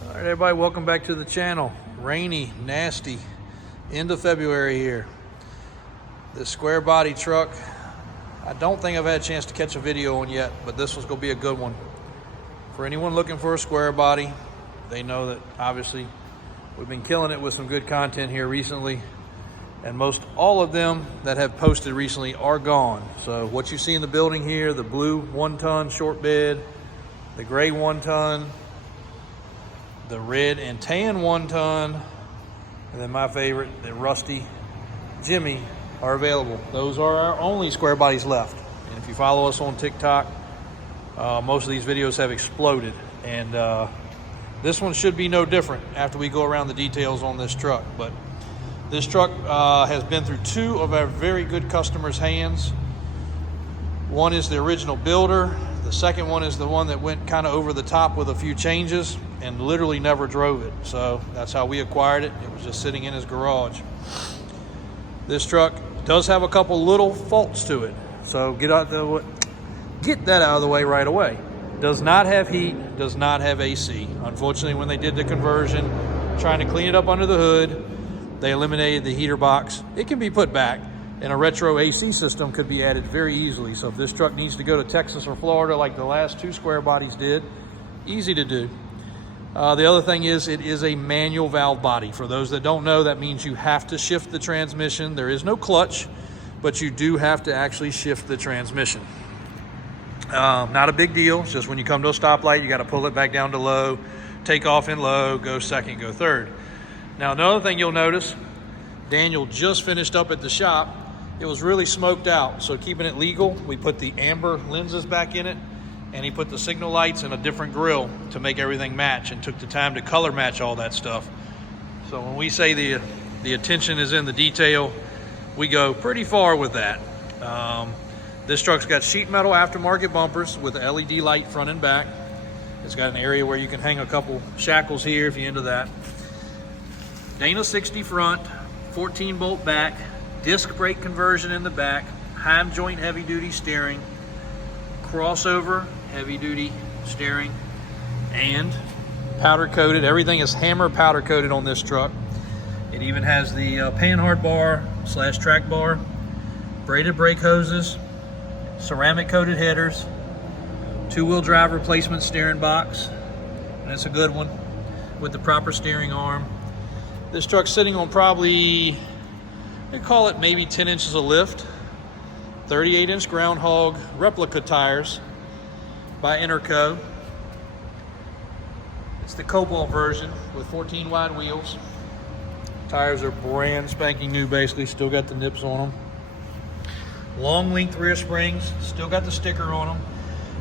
All right, everybody, welcome back to the channel. Rainy, nasty, end of February here. This square body truck, I don't think I've had a chance to catch a video on yet, but this one's gonna be a good one. For anyone looking for a square body, they know that obviously we've been killing it with some good content here recently, and most all of them that have posted recently are gone. So what you see in the building here, the blue 1-ton short bed, the gray 1-ton, the red and tan 1-ton, and then my favorite, the rusty Jimmy, are available. Those are our only square bodies left. And if you follow us on TikTok, most of these videos have exploded. And this one should be no different after we go around the details on this truck. But this truck has been through two of our very good customers' hands. One is the original builder. The second one is the one that went kind of over the top with a few changes and literally never drove it. So that's how we acquired it. It was just sitting in his garage. This truck does have a couple little faults to it. So get that out of the way right away. Does not have heat, does not have AC. Unfortunately, when they did the conversion, trying to clean it up under the hood, they eliminated the heater box. It can be put back, and a retro AC system could be added very easily. So if this truck needs to go to Texas or Florida like the last two square bodies did, easy to do. The other thing is, it is a manual valve body. For those that don't know, that means you have to shift the transmission. There is no clutch, but you do have to actually shift the transmission. Not a big deal. It's just when you come to a stoplight, you got to pull it back down to low, take off in low, go second, go third. Now, another thing you'll notice, Daniel just finished up at the shop. It was really smoked out. So keeping it legal, we put the amber lenses back in it, and he put the signal lights in a different grill to make everything match, and took the time to color match all that stuff. So when we say the attention is in the detail, we go pretty far with that. This truck's got sheet metal aftermarket bumpers with a LED light front and back. It's got an area where you can hang a couple shackles here if you're into that. Dana 60 front, 14 bolt back, disc brake conversion in the back, Heim joint heavy duty steering, crossover heavy duty steering, and powder coated. Everything is hammer powder coated on this truck. It even has the panhard bar / track bar, braided brake hoses, ceramic coated headers, 2-wheel drive replacement steering box, and it's a good one with the proper steering arm. This truck's sitting on probably, they call it maybe 10 inches of lift, 38-inch groundhog replica tires by Interco. It's the Cobalt version with 14 wide wheels. Tires are brand spanking new, basically, still got the nips on them. Long length rear springs, still got the sticker on them.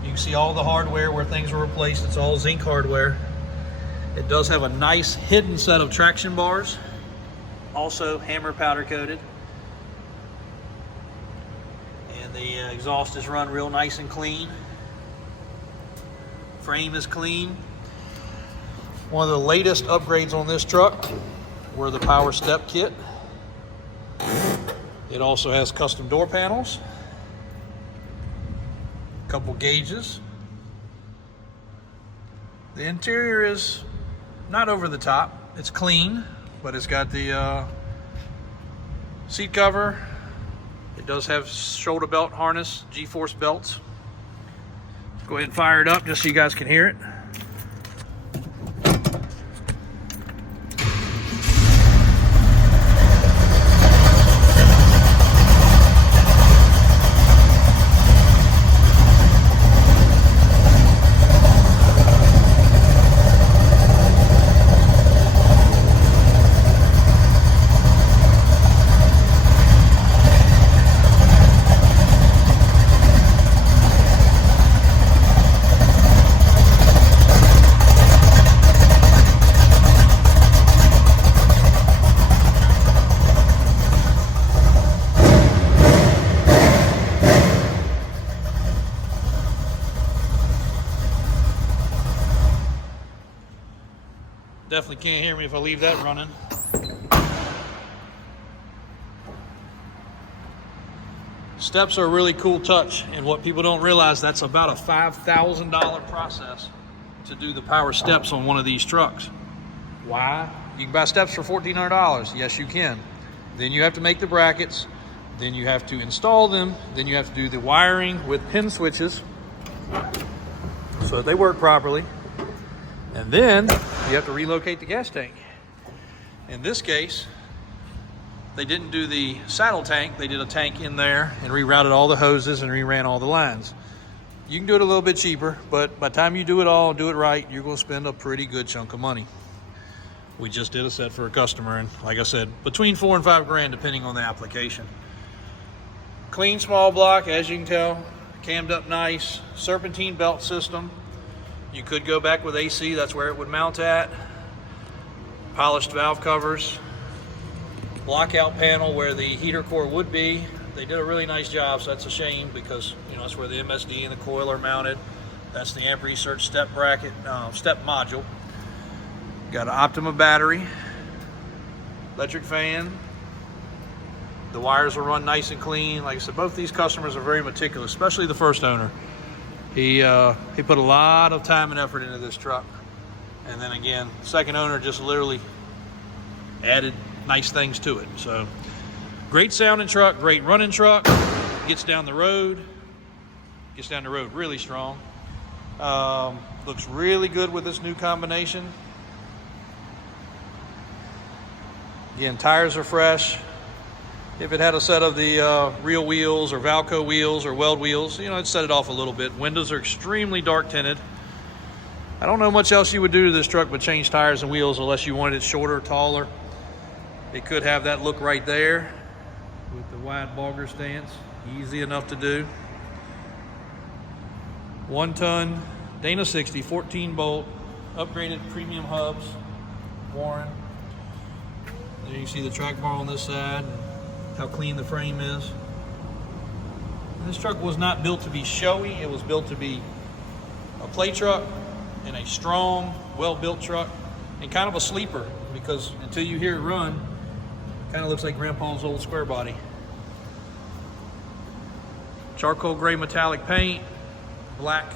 You can see all the hardware where things were replaced. It's all zinc hardware. It does have a nice hidden set of traction bars, also hammer powder coated. And the exhaust is run real nice and clean. Frame is clean. One of the latest upgrades on this truck were the power step kit. It also has custom door panels, a couple gauges. The interior is not over the top. It's clean, but it's got the seat cover. It does have shoulder belt harness, G-force belts. Let's go ahead and fire it up just so you guys can hear it. Definitely can't hear me if I leave that running. Steps are a really cool touch, and what people don't realize, that's about a $5,000 process to do the power steps on one of these trucks. Why? You can buy steps for $1,400. Yes, you can. Then you have to make the brackets. Then you have to install them. Then you have to do the wiring with pin switches so that they work properly. And then you have to relocate the gas tank. In this case, they didn't do the saddle tank. They did a tank in there and rerouted all the hoses and reran all the lines. You can do it a little bit cheaper, but by the time you do it all, do it right, you're going to spend a pretty good chunk of money. We just did a set for a customer, and like I said, between $4,000 and $5,000 depending on the application. Clean small block, as you can tell, cammed up nice, serpentine belt system. You could go back with AC, that's where it would mount at. Polished valve covers, blockout panel where the heater core would be. They did a really nice job, so that's a shame because that's where the MSD and the coil are mounted. That's the amp research step bracket, step module. Got an Optima battery, electric fan. The wires will run nice and clean. Like I said, both these customers are very meticulous, especially the first owner. He put a lot of time and effort into this truck. And then again, second owner just literally added nice things to it. So great sounding truck, great running truck. Gets down the road really strong. Looks really good with this new combination. Again, tires are fresh. If it had a set of the real wheels or Valco wheels or weld wheels, it'd set it off a little bit. Windows are extremely dark tinted. I don't know much else you would do to this truck but change tires and wheels unless you wanted it shorter, taller. It could have that look right there with the wide bogger stance. Easy enough to do. 1 ton Dana 60, 14 bolt, upgraded premium hubs, Warren. There you can see the track bar on this side, and how clean the frame is. And this truck was not built to be showy, it was built to be a play truck and a strong, well-built truck and kind of a sleeper, because until you hear it run, it kind of looks like Grandpa's old square body. Charcoal gray metallic paint, black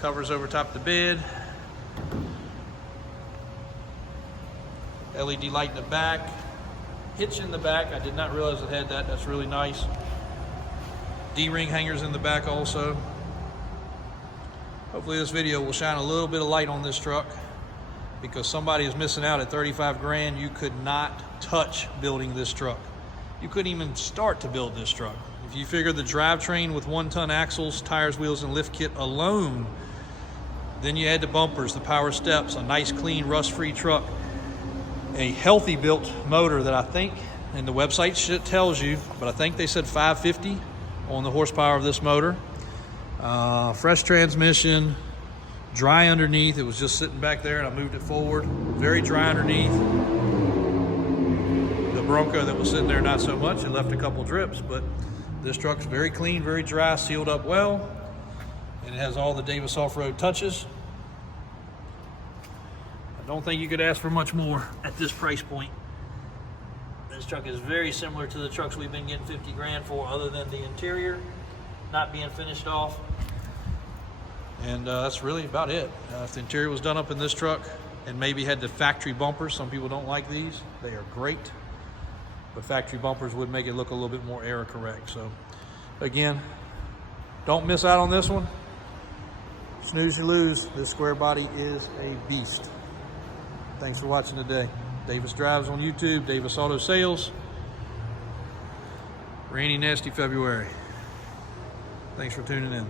covers over top of the bed, LED light in the back, hitch in the back. I did not realize it had that. That's really nice. D-ring hangers in the back also. Hopefully this video will shine a little bit of light on this truck, because somebody is missing out at $35,000. You could not touch building this truck. You couldn't even start to build this truck. If you figure the drivetrain with 1 ton axles, tires, wheels, and lift kit alone, then you add the bumpers, the power steps, a nice, clean, rust-free truck, a healthy built motor that I think, and the website shit tells you, but I think they said 550 on the horsepower of this motor. Fresh transmission, dry underneath. It was just sitting back there and I moved it forward. Very dry underneath. The Bronco that was sitting there, not so much. It left a couple drips, but this truck's very clean, very dry, sealed up well, and it has all the Davis off-road touches. I don't think you could ask for much more at this price point. This truck is very similar to the trucks we've been getting $50,000 for, other than the interior not being finished off. And that's really about it. If the interior was done up in this truck and maybe had the factory bumpers, some people don't like these. They are great, but factory bumpers would make it look a little bit more error correct. So again, don't miss out on this one. Snooze, you lose. This square body is a beast. Thanks for watching today. Davis Drives on YouTube, Davis Auto Sales. Rainy, nasty February. Thanks for tuning in.